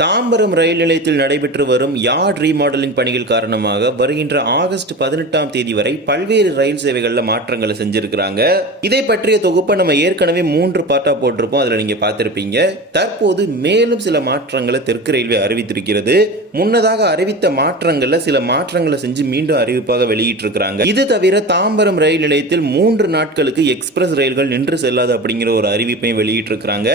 தாம்பரம் ரயில் நிலையத்தில் நடைபெற்று வரும் யார்ட் ரீமாடலிங் பணிகள் காரணமாக வருகின்ற ஆகஸ்ட் பதினெட்டாம் தேதி வரை பல்வேறு ரயில் சேவைகளில் மாற்றங்களை செஞ்சிருக்கிறாங்க. இதை பற்றிய தொகுப்பை நம்ம ஏற்கனவே மூன்று பார்ட்டா போட்டிருப்போம். அதில் நீங்க பார்த்திருப்பீங்க. தற்போது மேலும் சில மாற்றங்களை தெற்கு ரயில்வே அறிவித்திருக்கிறது. முன்னதாக அறிவித்த மாற்றங்களில் சில மாற்றங்களை செஞ்சு மீண்டும் அறிவிப்பாக வெளியிட்டிருக்கிறாங்க. இது தவிர தாம்பரம் ரயில் நிலையத்தில் மூன்று நாட்களுக்கு எக்ஸ்பிரஸ் ரயில்கள் நின்று செல்லாது அப்படிங்கிற ஒரு அறிவிப்பையும் வெளியிட்டிருக்கிறாங்க.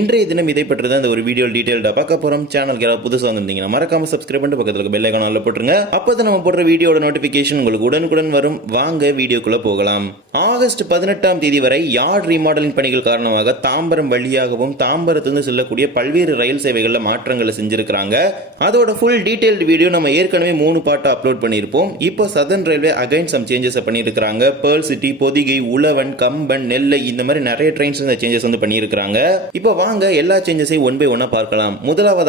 இன்றைய தினம் இதை பற்றி தான் இந்த ஒரு வீடியோ டீட்டெயில்டாக பார்க்க நம்ம சேனலுக்கு யாராவது புதுசாக வந்துருந்தீங்கன்னா மறக்காம சப்ஸ்கிரைப் பண்ணிட்டு பக்கத்தில் இருக்க பெல் ஐக்கான போட்டுருங்க. அப்போ நம்ம போடுற வீடியோட நோட்டிஃபிகேஷன் உங்களுக்கு உடனுக்குடன் வரும். வாங்க வீடியோக்குள்ளே போகலாம். ஆகஸ்ட் பதினெட்டாம் தேதி வரை யார்ட் ரீமாடலிங் பணிகள் காரணமாக தாம்பரம் வழியாகவும் தாம்பரத்திலிருந்து செல்லக்கூடிய பல்வேறு ரயில் சேவைகளில் மாற்றங்களை செஞ்சிருக்கிறாங்க. அதோட ஃபுல் டீட்டெயில்டு வீடியோ நம்ம ஏற்கனவே மூணு பாட்டு அப்லோட் பண்ணியிருப்போம். இப்போ southern railway again some changes பண்ணியிருக்கிறாங்க. பேர்ல் சிட்டி பொதிகை உழவன் கம்பன் நெல்லை இந்த மாதிரி நிறைய ட்ரெயின்ஸ் சேஞ்சஸ் வந்து பண்ணியிருக்கிறாங்க. இப்போ வாங்க எல்லா சேஞ்சஸையும் ஒன் பை ஒன்னாக பார்க்கலாம்.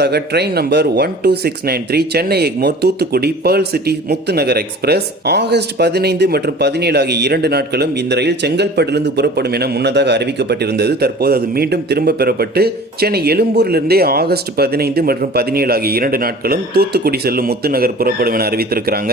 முதலாவதாக train number one two six nine three Chennai Egmore Thoothukudi pearl city Muthunagar express August பதினைந்து மற்றும் பதினேழு ஆகிய இரண்டு நாட்களும் இந்த ரயில் செங்கல்பட்டிலிருந்து புறப்படும் என முன்னதாக அறிவிக்கப்பட்டிருந்தது. தற்போது அது மீண்டும் திரும்ப பெறப்பட்டு சென்னை எழும்பூரிலிருந்தே ஆகஸ்ட் பதினைந்து மற்றும் பதினேழு ஆகிய இரண்டு நாட்களும் தூத்துக்குடி செல்லும் முத்துநகர் புறப்படும் என அறிவித்திருக்கிறாங்க.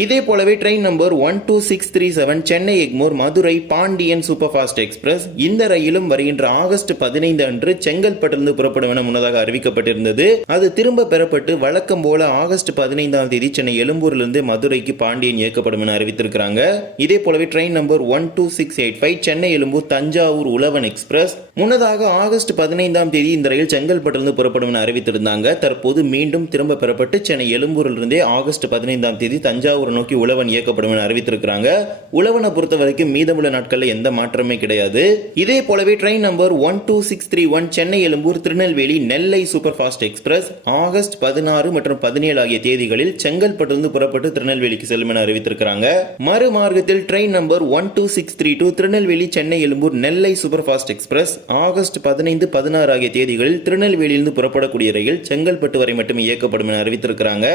இதே போலவே train number one two six three seven Chennai Egmore Madurai Pandian super fast express இந்த ரயிலும் வருகின்ற ஆகஸ்ட் பதினைந்து அன்று செங்கல்பட்டிலிருந்து புறப்படும் என முன்னதாக அறிவிக்கப்பட்டிருந்தது. அது திரும்ப பெறப்பட்டு வழக்கம் போல ஆகஸ்ட் பதினைந்தாம் தேதி சென்னை எழும்பூரிலிருந்து மதுரைக்கு பாண்டியன் இயக்கப்படும் என அறிவித்திருக்கிறாங்க. இதே போலவே train number one two six eight five Chennai Ezhumbur Thanjavur Uzhavan express முன்னதாக ஆகஸ்ட் பதினைந்தாம் தேதி இந்த ரயில் செங்கல்பட்டிலிருந்து புறப்படும் என அறிவித்திருந்தாங்க. தற்போது மீண்டும் திரும்ப பெறப்பட்டு சென்னை எழும்பூரிலிருந்தே ஆகஸ்ட் பதினைந்தாம் தேதி தஞ்சாவூர் நோக்கி உழவன் இயக்கப்படும் என அறிவித்திருக்கிறாங்க. உழவனை பொறுத்த வரைக்கும் மீதமுள்ள நாட்களில் எந்த மாற்றமே கிடையாது. இதே போலவே train number one two six three one Chennai Ezhumbur Tirunelveli Nellai super fast express August பதினாறு மற்றும் பதினேழு ஆகிய தேதிகளில் செங்கல்பட்டிலிருந்து புறப்பட்டு திருநெல்வேலிக்கு செல்லும் என அறிவித்திருக்கிறாங்க. மறுமார்க்கத்தில் train number one two six three two Tirunelveli Chennai Ezhumbur Nellai super fast express August பதினைந்து பதினாறு ஆகிய தேதிகளில் திருநெல்வேலியிலிருந்து புறப்படக்கூடிய ரயில் செங்கல்பட்டு வரை மட்டுமே இயக்கப்படும் என அறிவித்திருக்கிறாங்க.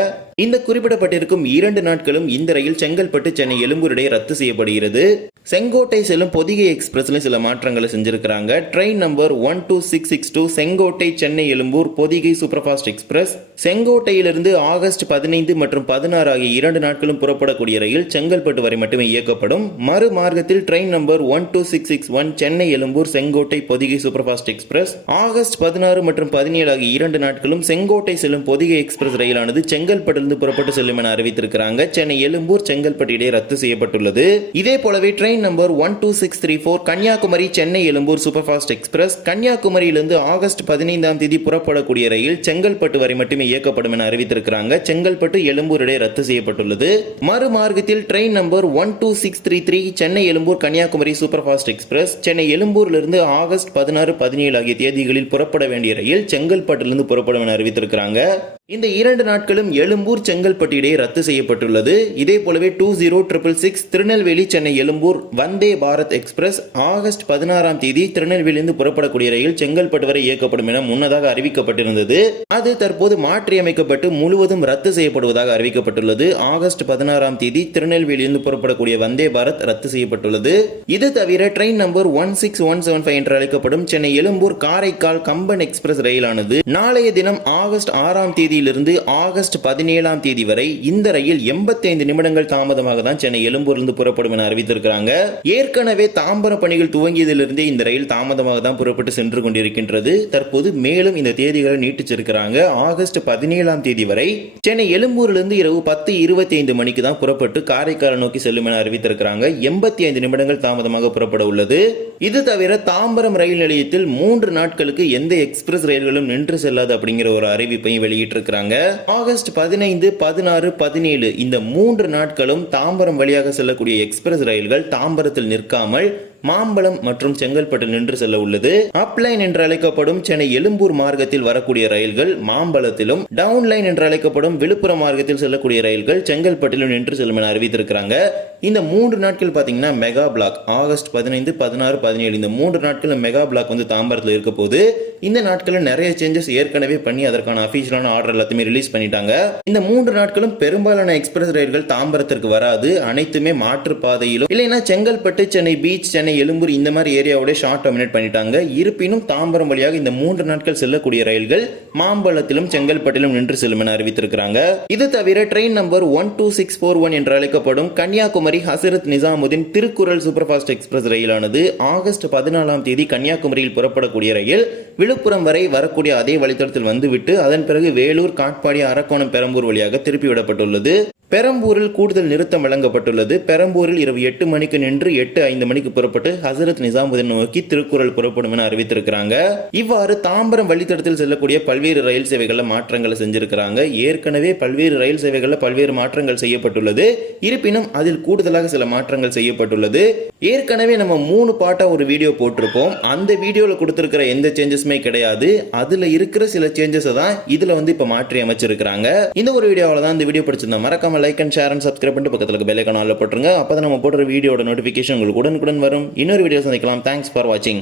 இந்த குறிப்பிடப்பட்டிருக்கும் இரண்டு நாட்களும் இந்த ரயில் செங்கல்பட்டு சென்னை எழும்பூர் ரத்து செய்யப்படுகிறது. செங்கோட்டை செல்லும் பொதிகை எக்ஸ்பிரஸ்ல சில மாற்றங்களை செஞ்சிருக்கிறாங்க. Train number one two six six two Sengottai Chennai Ezhumbur Pothigai super fast express. செங்கோட்டையிலிருந்து August பதினைந்து மற்றும் பதினாறு ஆகிய இரண்டு நாட்களும் புறப்படக்கூடிய ரயில் செங்கல்பட்டு வரை மட்டுமே இயக்கப்படும். மறு மார்க்கத்தில் train number one two six six one Chennai Ezhumbur Sengottai Pothigai super fast express. August பதினாறு மற்றும் பதினேழு ஆகிய இரண்டு நாட்களும் செங்கோட்டை செல்லும் பொதிகை எக்ஸ்பிரஸ் ரயிலானது செங்கல்பட்டு இருந்து புறப்பட்டு செல்லும் என அறிவித்திருக்கிறாங்க. சென்னை எழும்பூர் செங்கல்பட்டு இடையே ரத்து செய்யப்பட்டுள்ளது. இதே போலவே train number one two six three four Kanniyakumari Chennai Ezhumbur super fast express கன்னியாகுமரியிலிருந்து August பதினைந்தாம் தேதி புறப்படக்கூடிய ரயில் செங்கல்பட்டு வரை மட்டுமே இயக்கப்படும் என அறிவித்திருக்கிறாங்க. செங்கல்பட்டு எழும்பூர் இடையே ரத்து செய்யப்பட்டுள்ளது. மறுமார்க்கத்தில் train number one two six three three Chennai Ezhumbur Kanniyakumari super fast express Chennai எழும்பூரிலிருந்து ஆகஸ்ட் பதினாறு பதினேழு ஆகிய தேதிகளில் புறப்பட வேண்டிய ரயில் செங்கல்பட்டிலிருந்து புறப்படும் என அறிவித்திருக்கிறாங்க. இந்த இரண்டு நாட்களும் எழும்பூர் செங்கல்பட்டு இடையே ரத்து செய்யப்பட்டுள்ளது. இதே போலவே two zero triple six Tirunelveli Chennai Ezhumbur Vande Bharat express August பதினாறாம் தேதி திருநெல்வேலியிலிருந்து புறப்படக்கூடிய ரயில் செங்கல்பட்டு வரை இயக்கப்படும் என முன்னதாக அறிவிக்கப்பட்டிருந்தது. அது தற்போது மாற்றியமைக்கப்பட்டு முழுவதும் ரத்து செய்யப்படுவதாக அறிவிக்கப்பட்டுள்ளது. ஆகஸ்ட் பதினாறாம் தேதி திருநெல்வேலியிலிருந்து புறப்படக்கூடிய வந்தே பாரத் ரத்து செய்யப்பட்டுள்ளது. இது தவிர train number one six one seven five என்று அழைக்கப்படும் சென்னை எழும்பூர் காரைக்கால் கம்பன் எக்ஸ்பிரஸ் ரயிலானது. நாளைய தினம் ஆகஸ்ட் ஆறாம் தேதி தேதியிலிருந்து ஆகஸ்ட் பதினேழாம் தேதி வரை இந்த ரயில் எண்பத்தைந்து நிமிடங்கள் தாமதமாக தான் சென்னை எழும்பூரிலிருந்து புறப்படும் என அறிவித்திருக்கிறாங்க. ஏற்கனவே தாம்பரம் பணிகள் துவங்கியதிலிருந்தே இந்த ரயில் தாமதமாக தான் புறப்பட்டு சென்று கொண்டிருக்கின்றது. தற்போது மேலும் இந்த தேதிகளை நீட்டிச்சிருக்கிறாங்க ஆகஸ்ட் பதினேழாம் தேதி வரை சென்னை எழும்பூரிலிருந்து இரவு பத்து இருபத்தி ஐந்து மணிக்கு தான் புறப்பட்டு காரைக்காலை நோக்கி செல்லும் என அறிவித்திருக்கிறாங்க. எண்பத்தி ஐந்து நிமிடங்கள் தாமதமாக புறப்பட உள்ளது. இது தவிர தாம்பரம் ரயில் நிலையத்தில் மூன்று நாட்களுக்கு எந்த எக்ஸ்பிரஸ் ரயில்களும் நின்று செல்லாது அப்படிங்கிற ஒரு அறிவிப்பையும் இருக்கிறாங்க. ஆகஸ்ட் பதினைந்து பதினாறு பதினேழு இந்த மூன்று நாட்களும் தாம்பரம் வழியாக செல்லக்கூடிய எக்ஸ்பிரஸ் ரயில்கள் தாம்பரத்தில் நிற்காமல் மாம்பழம் மற்றும் செங்கல்பட்டு நின்று செல்ல உள்ளது. அப்லைன் என்று அழைக்கப்படும் சென்னை எழும்பூர் மார்க்கத்தில் வரக்கூடிய ரயில்கள் மாம்பழத்திலும் டவுன் லைன் என்று அழைக்கப்படும் விழுப்புரம் மார்க்கத்தில் செல்லக்கூடிய ரயில்கள் செங்கல்பட்டிலும் நின்று செல்லும் என அறிவித்திருக்கிறாங்க. இந்த மூன்று நாட்கள் பார்த்தீங்கன்னா மெகா பிளாக் ஆகஸ்ட் பதினைந்து பதினாறு பதினேழு. இந்த மூன்று நாட்கள் மெகா பிளாக் வந்து தாம்பரத்தில் இருக்க போது இந்த நாட்களில் நிறைய சேஞ்சஸ் ஏற்கனவே பண்ணி அதற்கான அஃபீஷியலான ஆர்டர் எல்லாத்தையுமே ரிலீஸ் பண்ணிட்டாங்க. இந்த மூன்று நாட்களும் பெரும்பாலான எக்ஸ்பிரஸ் ரயில்கள் தாம்பரத்திற்கு வராது. அனைத்துமே மாற்று பாதையிலும். இல்லைன்னா செங்கல்பட்டு சென்னை பீச் சென்னை எழும்பூர் இந்த மாதிரி ஏரியாவோட ஷார்ட் டர்மினேட் பண்ணிட்டாங்க. இருப்பினும் தாம்பரம் வழியாக இந்த மூன்று நாட்கள் செல்லக்கூடிய ரயில்கள் மாம்பழத்திலும் செங்கல்பட்டிலும் நின்று செல்லும் என அறிவித்திருக்கிறாங்க. இது தவிர train number one two six four one என்று அழைக்கப்படும் Kanyakumari Hazrat Nizamuddin Thirukkural super fast express ரயிலானது August பதினாலாம் தேதி கன்னியாகுமரியில் புறப்படக்கூடிய ரயில் விழுப்புரம் வரை வரக்கூடிய அதே வழித்தடத்தில் வந்துவிட்டு அதன் பிறகு வேலூர் காட்பாடி அரக்கோணம் பெரம்பூர் வழியாக திருப்பி விடப்பட்டுள்ளது. பெரம்பூரில் கூடுதல் நிறுத்தம் வழங்கப்பட்டுள்ளது. பெரம்பூரில் இரவு எட்டு மணிக்கு நின்று எட்டு ஐந்து மணிக்கு புறப்பட்டு ஹசரத் நிசாமுதீன் நோக்கி திருக்குறள் புறப்படும் என அறிவித்திருக்கிறாங்க. இவ்வாறு தாம்பரம் வழித்தடத்தில் செல்லக்கூடிய பல்வேறு ரயில் சேவைகளில் மாற்றங்களை செஞ்சிருக்கிறாங்க. ஏற்கனவே பல்வேறு ரயில் சேவைகளில் பல்வேறு மாற்றங்கள் செய்யப்பட்டுள்ளது. இருப்பினும் அதில் கூடுதலாக சில மாற்றங்கள் செய்யப்பட்டுள்ளது. ஏற்கனவே நம்ம மூணு பாட்டா ஒரு வீடியோ போட்டிருப்போம். அந்த வீடியோவில் கொடுத்திருக்கிற எந்த சேஞ்சஸுமே கிடையாது. அதுல இருக்கிற சில சேஞ்சஸை தான் இதுல வந்து இப்ப மாற்றி அமைச்சிருக்கிறாங்க. இந்த ஒரு வீடியோவில் தான் இந்த வீடியோ பிடிச்சிருந்தா மறக்காமல் like and share and subscribe பண்ணிட்டு பக்கத்துல இருக்க பெல் ஐக்கான் ஆல்ல அப்பதான் நம்ம போடுற வீடியோட நோட்டிஃபிகேஷன் உங்களுக்கு உடனுக்குடன் வரும். இன்னொரு வீடியோ சந்திக்கலாம். தேங்க்ஸ் ஃபார் வாட்சிங்